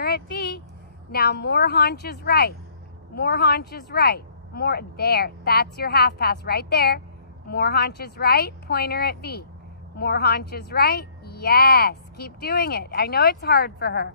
her at V. Now more haunches right. More haunches right. More, there. That's your half pass right there. More haunches right, point her at V. More haunches right. Yes, keep doing it. I know it's hard for her.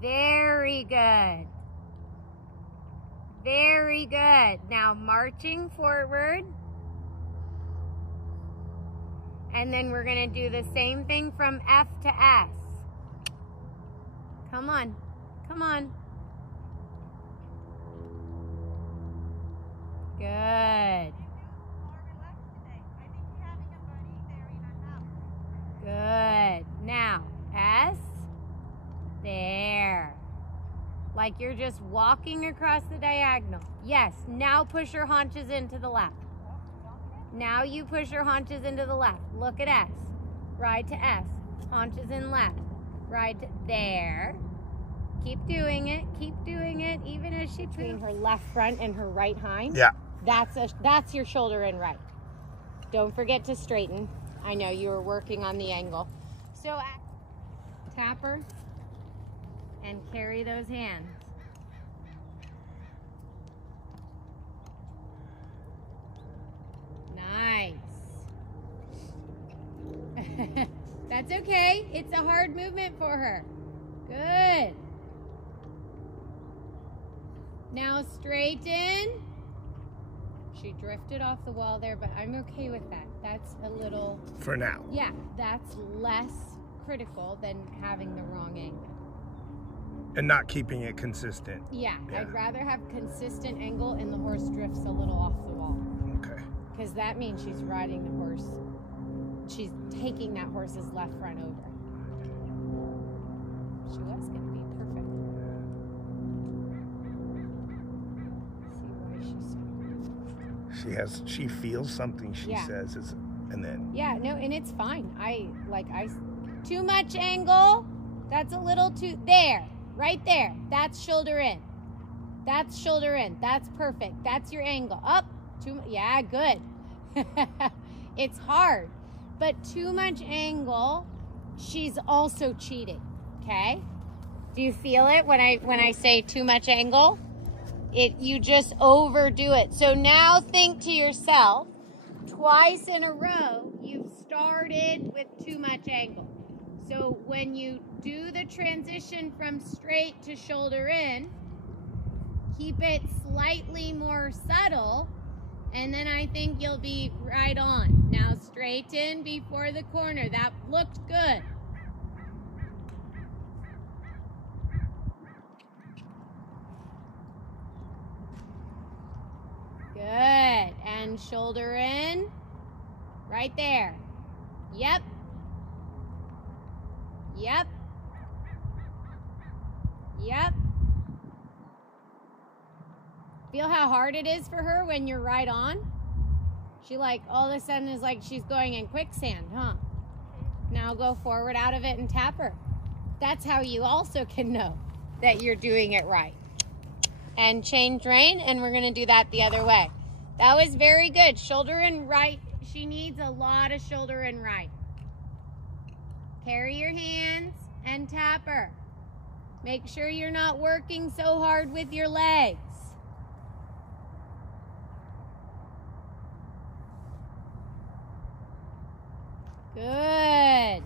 Very good. Very good. Now marching forward. And then we're gonna do the same thing from F to S. Come on, come on. Good. Good. Now, S. There. Like you're just walking across the diagonal. Yes, now push your haunches into the left. Now you push your haunches into the left. Look at S. Ride to S. Haunches in left. Ride to there. Keep doing it. Keep doing it. Even as she between her left front and her right hind. Yeah. That's your shoulder in right. Don't forget to straighten. I know you were working on the angle. So tap her and carry those hands. Nice. That's okay. It's a hard movement for her. Good. Now straighten. She drifted off the wall there, but I'm okay with that. That's a little... For now. Yeah, that's less critical than having the wrong angle. And not keeping it consistent. Yeah, I'd rather have consistent angle and the horse drifts a little off the wall. Okay. Because that means she's riding the horse. She's taking that horse's left front over. She was going to be perfect. See why she's... She feels something, she says, and then... Yeah, no, and it's fine. Too much angle. That's a little too... There, right there. That's shoulder in. That's shoulder in. That's perfect. That's your angle. Up. Yeah, good. It's hard. But too much angle, she's also cheating, okay? Do you feel it when I say too much angle? You just overdo it. So now think to yourself, twice in a row, you've started with too much angle. So when you do the transition from straight to shoulder in, keep it slightly more subtle, and then I think you'll be right on. Now straighten before the corner. That looked good. Good. And shoulder in. Right there. Yep. Yep. Yep. Feel how hard it is for her when you're right on? She all of a sudden is like she's going in quicksand, huh? Now go forward out of it and tap her. That's how you also can know that you're doing it right. And change rein, and we're gonna do that the other way. That was very good. Shoulder in right. She needs a lot of shoulder in right. Carry your hands and tap her. Make sure you're not working so hard with your legs. Good.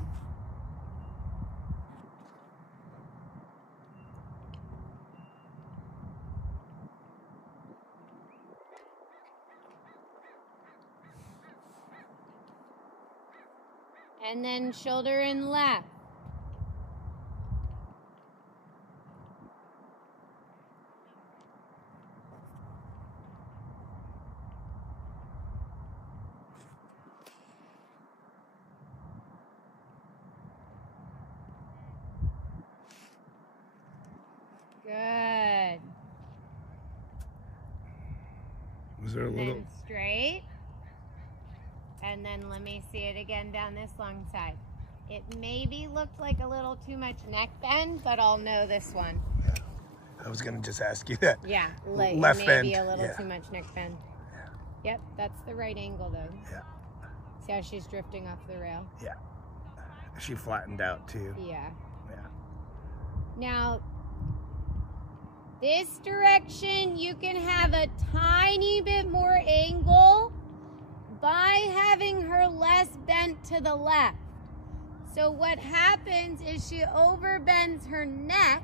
And then shoulder in left. Good. Was there a little... Then straight. And then let me see it again down this long side. It maybe looked like a little too much neck bend, but I'll know this one. Yeah. I was going to just ask you that. Yeah, left maybe bend. a little too much neck bend. Yeah. Yep, that's the right angle though. Yeah. See how she's drifting off the rail? Yeah. She flattened out too. Yeah. Yeah. Now, this direction, you can have a tiny bit more angle by having her less bent to the left. So what happens is she overbends her neck,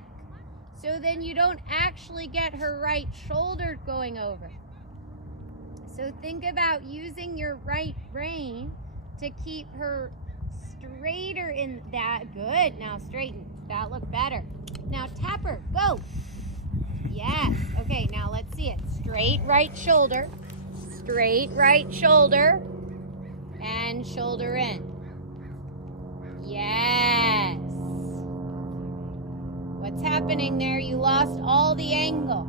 so then you don't actually get her right shoulder going over. So think about using your right brain to keep her straighter in that. Good. Now straighten. That looked better. Now tap her. Go. Yes. Okay, now let's see it. Straight right shoulder. Straight right shoulder. And shoulder in. Yes. What's happening there? You lost all the angle.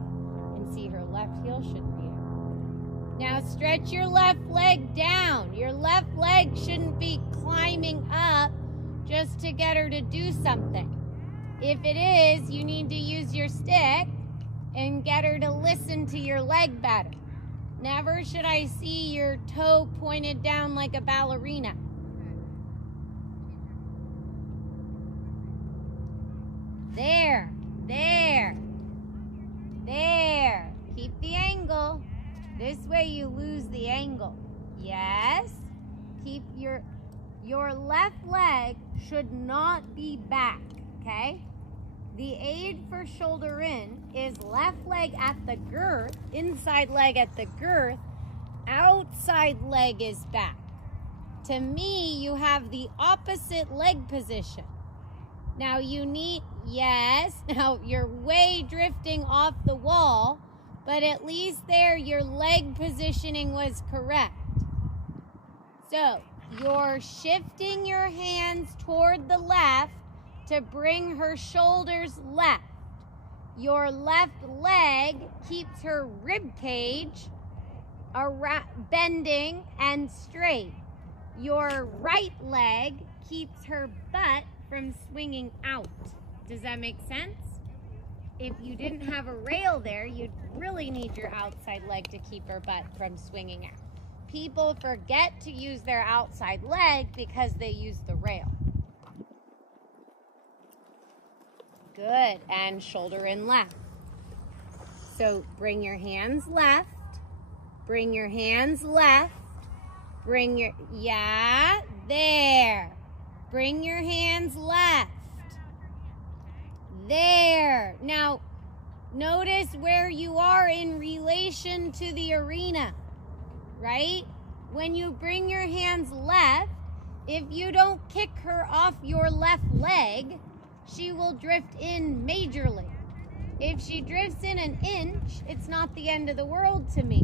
And see, her left heel should be out. Now stretch your left leg down. Your left leg shouldn't be climbing up just to get her to do something. If it is, you need to use your stick and get her to listen to your leg better. Never should I see your toe pointed down like a ballerina. There, there, there. Keep the angle. This way you lose the angle. Yes. Keep your left leg should not be back, okay? The aid for shoulder in is left leg at the girth, inside leg at the girth, outside leg is back. To me, you have the opposite leg position. Now you need, yes, now you're way drifting off the wall, but at least there your leg positioning was correct. So you're shifting your hands toward the left to bring her shoulders left. Your left leg keeps her rib cage bending and straight. Your right leg keeps her butt from swinging out. Does that make sense? If you didn't have a rail there, you'd really need your outside leg to keep her butt from swinging out. People forget to use their outside leg because they use the rail. Good, and shoulder in left. So bring your hands left, bring your hands left, bring your, yeah, there. Bring your hands left. There. Now, notice where you are in relation to the arena, right? When you bring your hands left, if you don't kick her off your left leg, she will drift in majorly. If she drifts in an inch, it's not the end of the world to me.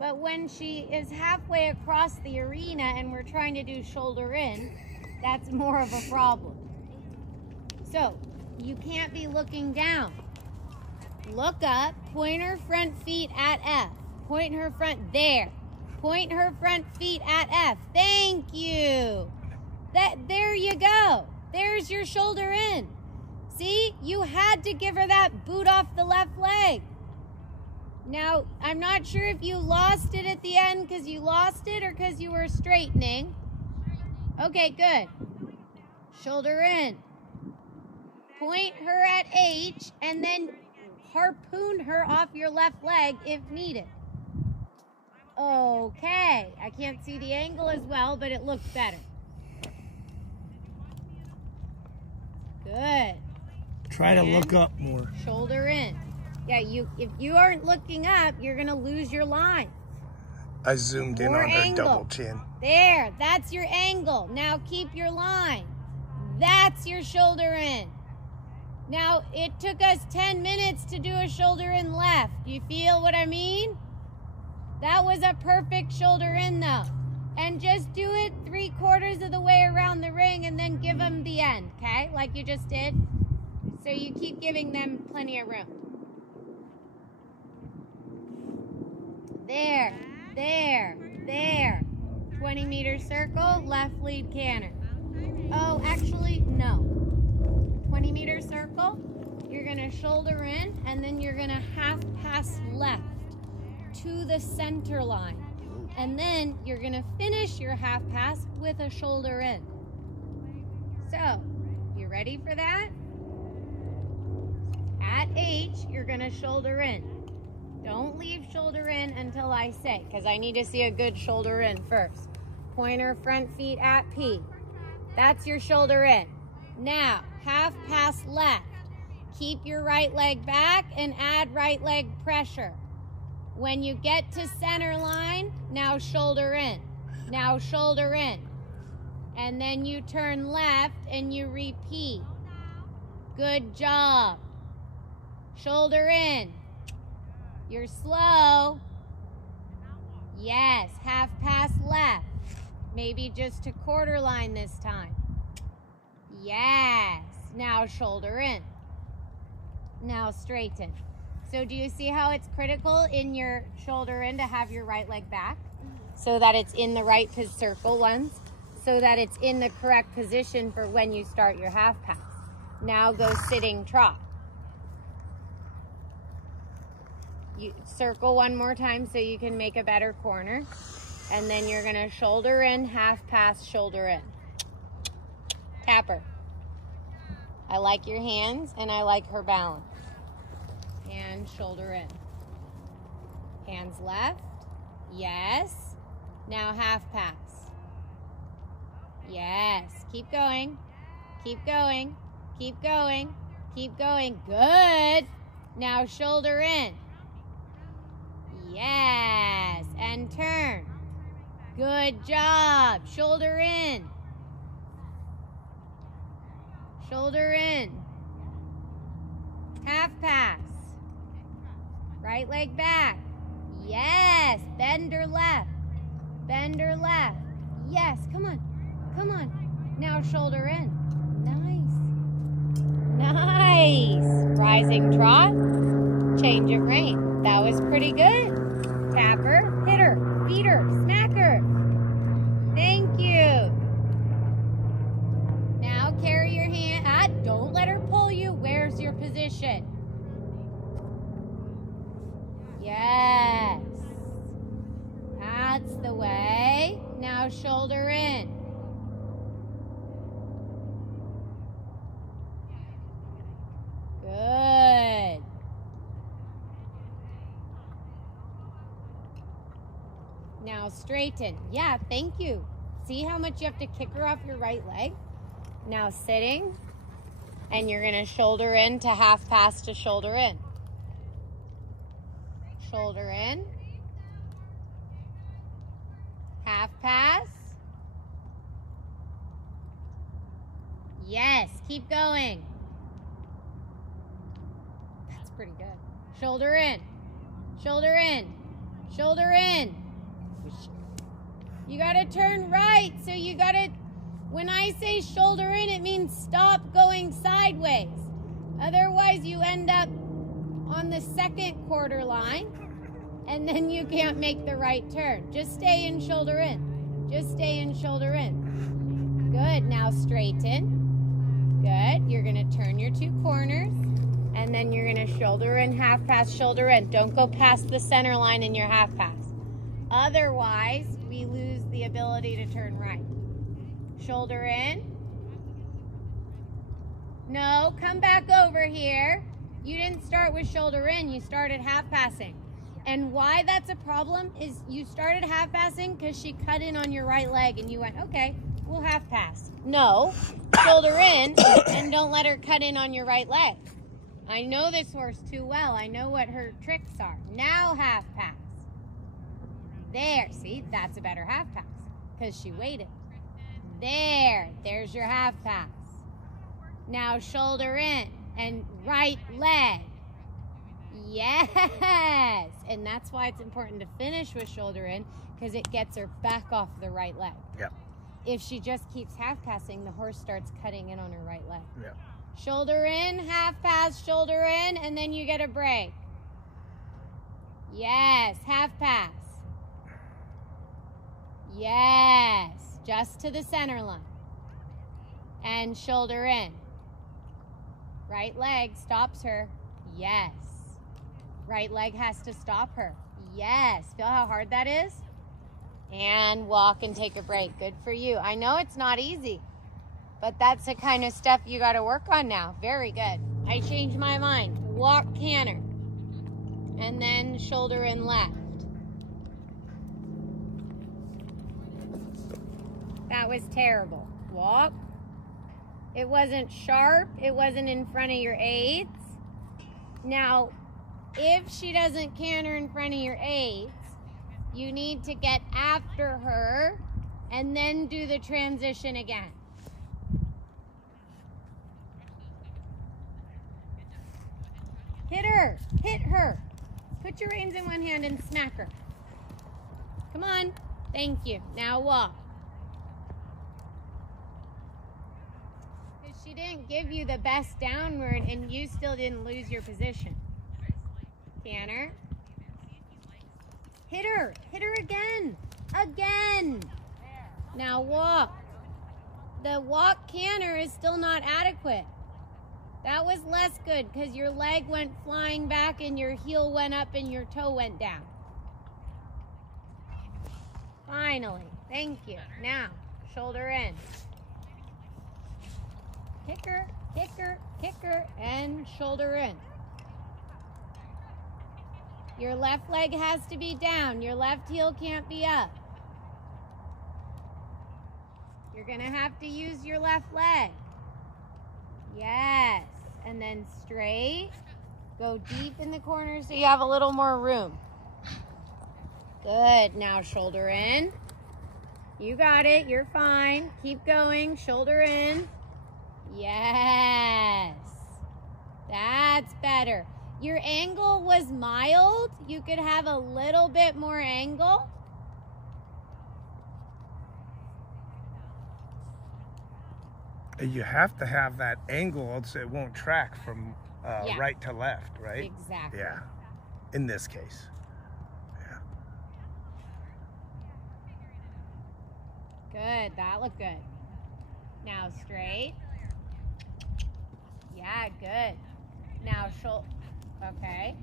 But when she is halfway across the arena and we're trying to do shoulder in, that's more of a problem. So, you can't be looking down. Look up, point her front feet at F. Point her front, there. Point her front feet at F. Thank you. There you go. There's your shoulder in. See, you had to give her that boot off the left leg. Now, I'm not sure if you lost it at the end because you lost it or because you were straightening. Okay, good. Shoulder in. Point her at H and then harpoon her off your left leg if needed. Okay, I can't see the angle as well, but it looks better. Good. Try to look up more. Shoulder in. Yeah, if you aren't looking up, you're going to lose your line. I zoomed in on her double chin. There, that's your angle. Now keep your line. That's your shoulder in. Now, it took us 10 minutes to do a shoulder in left. You feel what I mean? That was a perfect shoulder in though. And just do it 3/4 of the way around the ring and then give them the end, okay? Like you just did. So you keep giving them plenty of room. There, there, there. 20-meter circle, left lead canter. Oh, actually, no. 20-meter circle, you're gonna shoulder in, and then you're gonna half pass left to the center line. And then you're gonna finish your half pass with a shoulder in. So, you ready for that? that H, you're gonna shoulder in. Don't leave shoulder in until I say, because I need to see a good shoulder in first. Pointer front feet at P. That's your shoulder in. Now, half pass left. Keep your right leg back and add right leg pressure. When you get to center line, now shoulder in. Now shoulder in. And then you turn left and you repeat. Good job. Shoulder in. You're slow. Yes, half pass left. Maybe just to quarter line this time. Yes. Now shoulder in. Now straighten. So do you see how it's critical in your shoulder in to have your right leg back? So that it's in the right circle ones. So that it's in the correct position for when you start your half pass. Now go sitting trot. You circle one more time so you can make a better corner. And then you're gonna shoulder in, half pass, shoulder in. Tap her. I like your hands and I like her balance. And shoulder in. Hands left. Yes. Now half pass. Yes. Keep going. Keep going. Keep going. Keep going. Good. Now shoulder in. Yes. And turn. Good job. Shoulder in. Shoulder in. Half pass. Right leg back. Yes. Bend her left. Bend her left. Yes. Come on. Come on. Now shoulder in. Nice. Nice. Rising trot. Change of rein. That was pretty good. Tap her. Hit her. Beat her. Smack her. Thank you. Now carry your hand. Don't let her pull you. Where's your position? Yes. That's the way. Now shoulder in. Good. Now straighten. Yeah, thank you. See how much you have to kick her off your right leg? Now sitting, and you're gonna shoulder in to half pass to shoulder in. Shoulder in. Half pass. Yes, keep going. That's pretty good. Shoulder in. Shoulder in. Shoulder in. You gotta turn right, so you gotta, when I say shoulder in, it means stop going sideways. Otherwise, you end up on the second quarter line, and then you can't make the right turn. Just stay in shoulder in. Just stay in shoulder in. Good, now straighten. Good, you're gonna turn your two corners, and then you're gonna shoulder in, half pass, shoulder in. Don't go past the center line in your half pass. Otherwise, we lose the ability to turn right. Shoulder in. No, come back over here. You didn't start with shoulder in, you started half passing. And why that's a problem is you started half passing because she cut in on your right leg and you went, okay, we'll half pass. No, shoulder in and don't let her cut in on your right leg. I know this horse too well. I know what her tricks are. Now half pass. There, see, that's a better half pass because she waited. There's your half pass. Now shoulder in and right leg. Yes, and that's why it's important to finish with shoulder in because it gets her back off the right leg. Yep. If she just keeps half passing, the horse starts cutting in on her right leg. Yep. Shoulder in, half pass, shoulder in, and then you get a break. Yes, half pass. Yes, just to the center line. And shoulder in. Right leg stops her. Yes. Right leg has to stop her. Yes. Feel how hard that is? And walk and take a break. Good for you. I know it's not easy, but that's the kind of stuff you got to work on now. Very good. I changed my mind. Walk canter. And then shoulder in left. That was terrible. Walk. It wasn't sharp. It wasn't in front of your aids. Now, if she doesn't canter in front of your aids, you need to get after her and then do the transition again. Hit her. Hit her. Put your reins in one hand and smack her. Come on. Thank you. Now walk. Because she didn't give you the best downward and you still didn't lose your position. Canter. Hit her. Hit her again. Again. Now walk. The walk canter is still not adequate. That was less good because your leg went flying back and your heel went up and your toe went down. Finally. Thank you. Now, shoulder in. Kick her, kick her, kick her, and shoulder in. Your left leg has to be down. Your left heel can't be up. You're going to have to use your left leg. Yes. And then straight. Go deep in the corner so you have a little more room. Good. Now shoulder in. You got it. You're fine. Keep going. Shoulder in. Yes. That's better. Your angle was mild. You could have a little bit more angle. You have to have that angle so it won't track from right to left, right? Exactly. Yeah. In this case. Yeah. Good. That looked good. Now straight. Yeah, good. Now shoulder. Okay.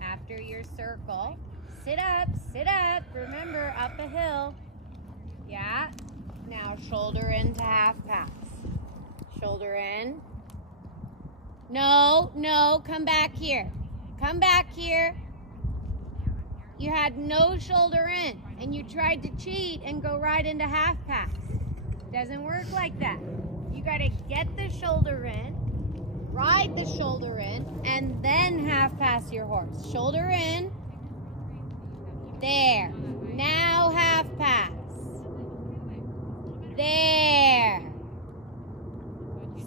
After your circle, sit up, sit up. Remember, up a hill. Yeah. Now shoulder into half pass. Shoulder in. No, no, come back here. Come back here. You had no shoulder in, and you tried to cheat and go right into half pass. Doesn't work like that. You got to get the shoulder in, ride the shoulder in, and then half pass your horse. Shoulder in. There. Now half pass. There.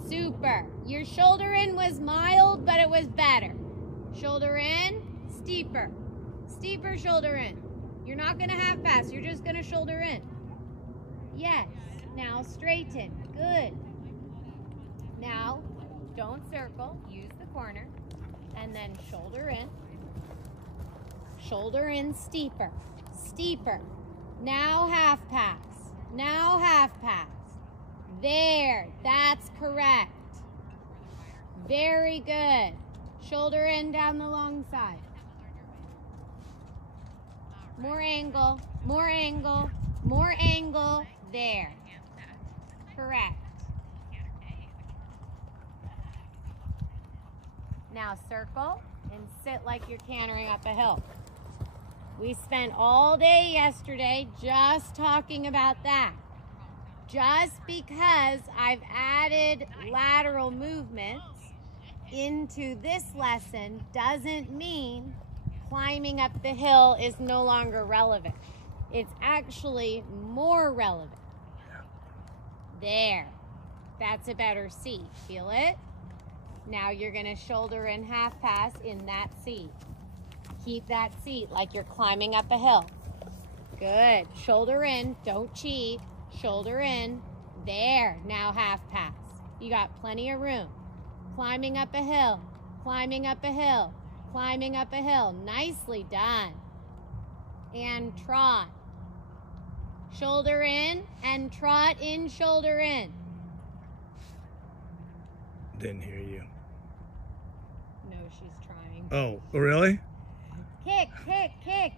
Super. Your shoulder in was mild, but it was better. Shoulder in, steeper. Steeper shoulder in. You're not going to half pass. You're just going to shoulder in. Yes. Now straighten. Good. Now, don't circle. Use the corner. And then shoulder in. Shoulder in, steeper. Steeper. Now half pass. Now half pass. There. That's correct. Very good. Shoulder in down the long side. More angle. More angle. More angle. There. Correct. Now circle and sit like you're cantering up a hill. We spent all day yesterday just talking about that. Just because I've added lateral movements into this lesson doesn't mean climbing up the hill is no longer relevant. It's actually more relevant. There. That's a better seat. Feel it? Now you're going to shoulder in half pass in that seat. Keep that seat like you're climbing up a hill. Good. Shoulder in. Don't cheat. Shoulder in. There. Now half pass. You got plenty of room. Climbing up a hill. Climbing up a hill. Climbing up a hill. Nicely done. And trot. Shoulder in and trot in, shoulder in. Didn't hear you. No, she's trying. Oh, really? Kick, kick, kick.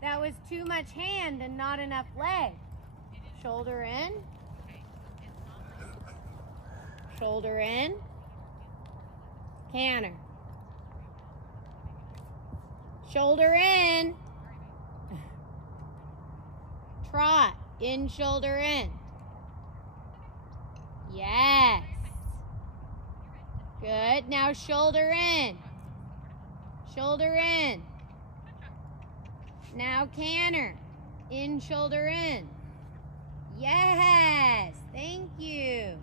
That was too much hand and not enough leg. Shoulder in. Shoulder in. Canter. Shoulder in. Trot. In, shoulder in. Yes. Good. Now shoulder in. Shoulder in. Now canter. In, shoulder in. Yes. Thank you.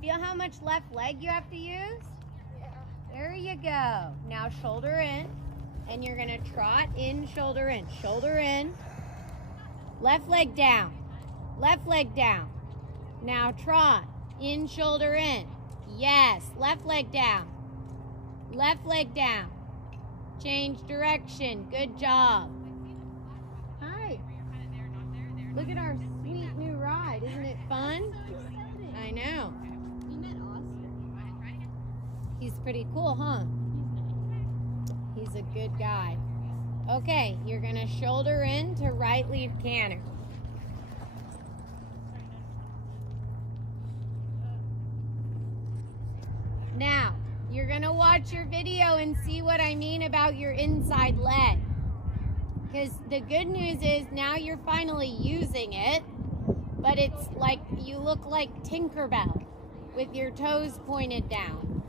Feel how much left leg you have to use? Yeah. There you go. Now shoulder in. And you're going to trot in, shoulder in. Shoulder in. Left leg down. Left leg down. Now trot. In, shoulder in. Yes. Left leg down. Left leg down. Change direction. Good job. Hi. Look at our sweet new ride. Isn't it fun? I know. We met Oscar. He's pretty cool, huh? He's a good guy. Okay, you're going to shoulder in to right lead canter. Now, you're going to watch your video and see what I mean about your inside leg. Because the good news is now you're finally using it, but it's like you look like Tinkerbell with your toes pointed down.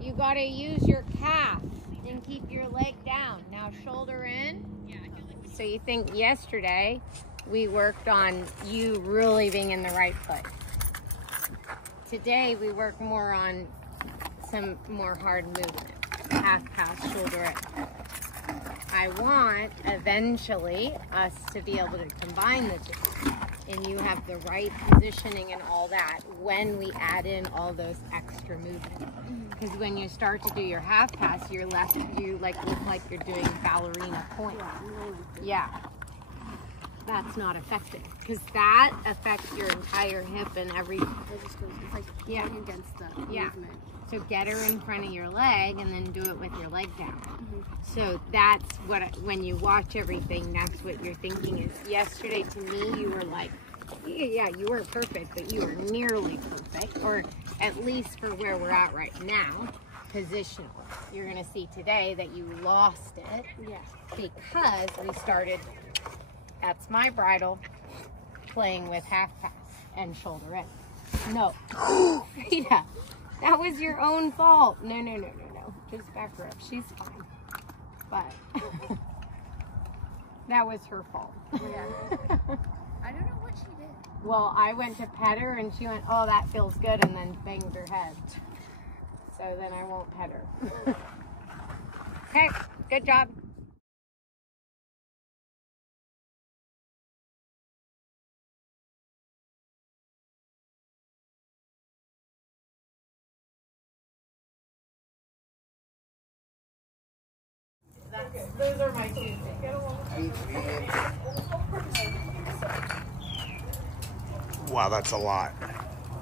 You got to use your calf and keep your leg down. Now shoulder in. So you think yesterday we worked on you really being in the right place. Today we work more on some more hard movement. Half pass, shoulder in. I want eventually us to be able to combine the two, and you have the right positioning and all that when we add in all those extra movements. Because when you start to do your half pass, you like look like you're doing ballerina point. Yeah, that's not effective because that affects your entire hip and everything. It's like going against the movement. So get her in front of your leg and then do it with your leg down. So that's what, when you watch everything, that's what you're thinking is, yesterday to me, you were like, yeah, you were perfect, but you were nearly perfect, or at least for where we're at right now, positional. You're going to see today that you lost it because we started, that's my bridle, playing with half pass and shoulder in. No. Frida. That was your own fault. No. Just back her up. She's fine. But that was her fault. Yeah. I don't know what she did. Well, I went to pet her and she went, oh, that feels good, and then banged her head. So then I won't pet her. Okay, good job. Those are my two things. Wow, that's a lot.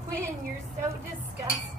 Quinn, you're so disgusting.